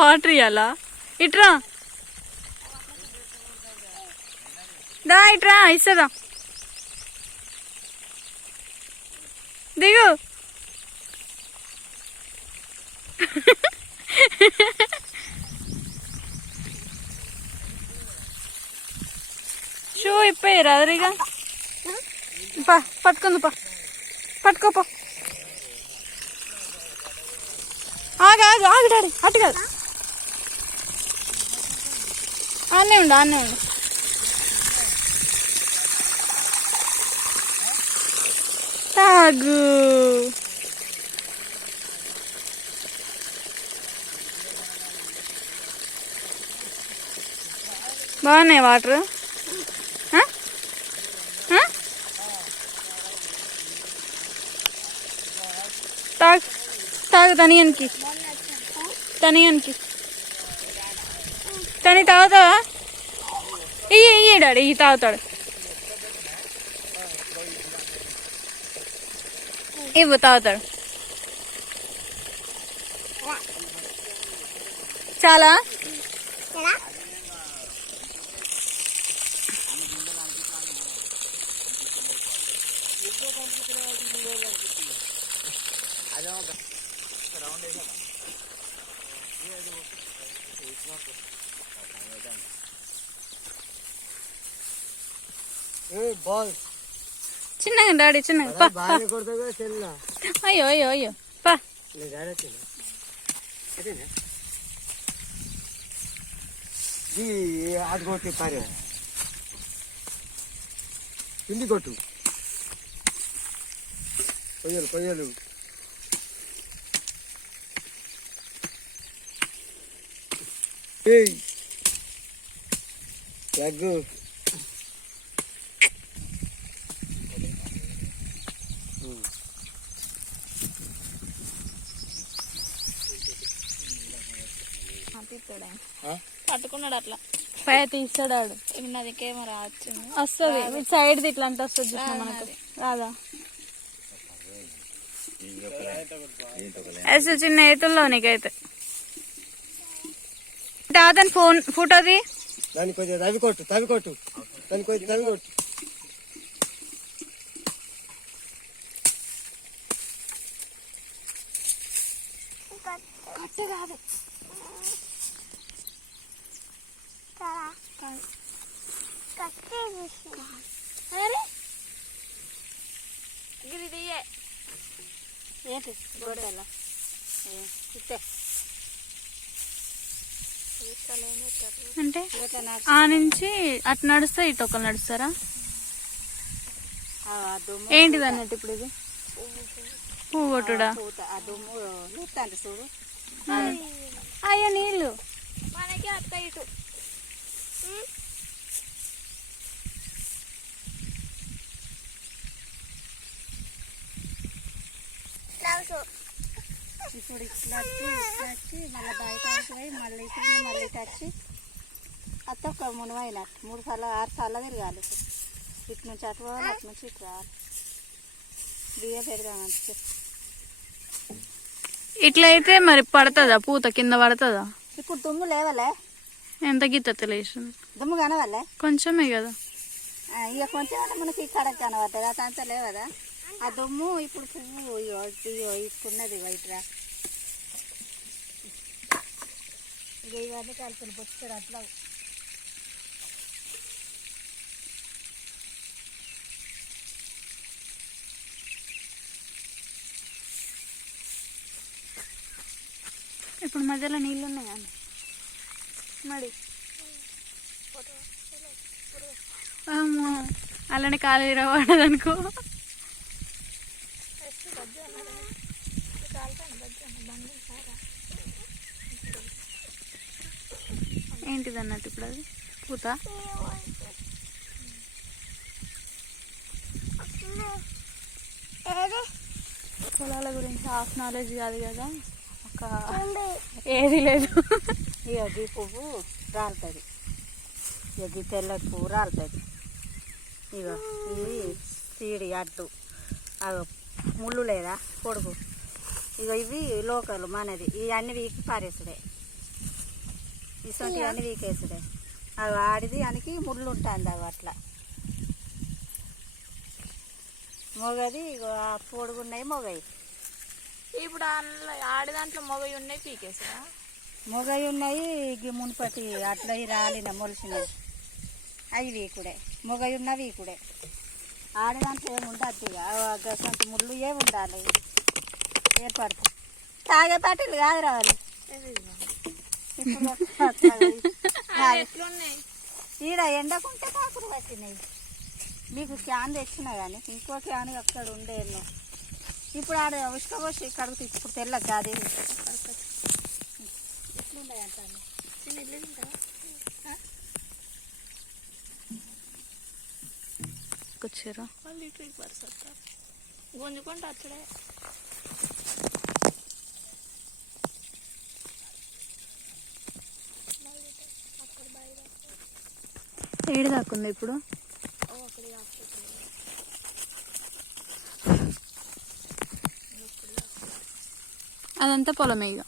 Water ఇయ్యాలా? ఇట్రా దా, ఇట్రా ఇస్తుందా, దిగు. షూ ఇప్పయ్యరా అదరిగా పా, పట్టుకుంది పా, పట్టుకోపా. ఆగు ఆగు ఆగు డాడీ, అటు కాదు, అన్నీ ఉండు అన్నీ ఉండు. తాగు. బాగున్నాయి వాటర్. తాగు తాగు, తనియానికి తనియానికి తని తాగుతావా? ఇయ్యి డాడీ, ఇవి తాగుతాడు. ఇవ్వు, తాగుతాడు. చాలా చిన్నగా డాడీ, చిన్నగా. అయ్యో అయ్యో అయ్యో, పా. అది కొట్టి పారే, కింది కొట్టు, కొయ్యలు కొయ్యలు. తగ్గు. పట్టుకున్నాడు అట్లా పై తీస్తాడు. అది కెమెరా వచ్చింది, వస్తుంది సైడ్ ఇట్లా అంటే వస్తుంది చూసిన మనకు రాదా? అసలు చిన్న ఏతుల్లో నీకైతే దాదాపు ఫోన్ ఫోటోది దానికి కొంచెం తవి కొట్టు, తవి కొట్టు, దానికి కొంచెం తవి కొట్టు. కట్టు కాదు, ఏంటి గొడవల అంటే ఆ నుంచి అటు నడుస్తా, ఇటు ఒకరు నడుస్తారా? ఏంటిది అన్నట్టు ఇప్పుడు ఇది పువ్వు కొట్టుడా? చూడు అయ్యో నీళ్ళు మనకి అత్త ఇటు. ఇప్పుడు ఇట్లా వచ్చి మళ్ళీ బయట పోయి మళ్ళీ ఇటు మళ్ళీ ఇటు వచ్చి అత్త ఒక మునివైనట్టు 3 సార్లు 6 సార్లు తిరగాలి. ఇటు నుంచి అటు పోవాలి, అటు నుంచి ఇటు రావాలి. బియ్యం పెడదామంటే ఇట్లయితే మరి పడుతుందా పూత, కింద పడుతుందా? ఇప్పుడు దుమ్ము లేవలే, ఎంత గీత తెలియదు, దుమ్ము కనవాలే కొంచెమే కదా. ఇక కొంచెం మనకి ఇక్కడ కనబడుతుంది, అదంతా లేవదా ఆ దుమ్ము. ఇప్పుడు పువ్వు ఇప్పుడున్నది ఇట్రా, ఇక ఇవన్నీ కలుపుని పొచ్చాడు అట్లా. ఇప్పుడు మధ్యలో నీళ్ళు ఉన్నాయా మరి? అలానే కాలు ఇరవడదనుకో. ఏంటిది అన్నట్టు ఇప్పుడు అది పూత? పొలాల గురించి హాఫ్ నాలెడ్జ్ కాదు కదా, ఒక ఏది లేదు. ఇక ఈ పువ్వు రాలుతుంది, ఇక ఈ తెల్లటి పువ్వు రాలుతుంది. ఇక ఇది సీడి అడ్డు, అవి ముళ్ళు లేదా పొడుగు. ఇక ఇవి లోకల్ మనది, ఇవన్నీ వీకి పారేసుడే. ఇసొంటి అని వీకేసుడే. అవి ఆడిది అనికి ముళ్ళు ఉంటుంది అవి అట్లా. మొగది ఆ పొడుగున్నాయి మొగయి. ఇప్పుడు ఆడి దాంట్లో మొగవి ఉన్నాయి పీకేసా. మొగయి ఉన్నాయి మునుపటి అట్లా రాలిన మొలిసినవి అవి వీకుడే. మొగయి ఉన్న వీకుడే. ఆడదాంట్లో ఏముండద్దు ఇక గసంటి ముళ్ళు ఉండాలి ఏర్పడుతుంది. తాగే పాటలు కాదు రావాలి. ఈడ ఎండకుంటే కాకులు పట్టినాయి. మీకు క్యాన్ తెచ్చినా కానీ ఇంకో క్యాన్ అక్కడ ఉండేను. ఇప్పుడు ఆడ ఉసుకపోసి ఇక్కడికి ఇప్పుడు తెల్లగా కాదు ఎట్లున్నాయంటాను. వచ్చారా వాళ్ళు ఇటు పరిసెత్తారు గుంజుకుంటూ అచ్చడే. ఏడు దాకుంది ఇప్పుడు. అదంతా పొలమే ఇక.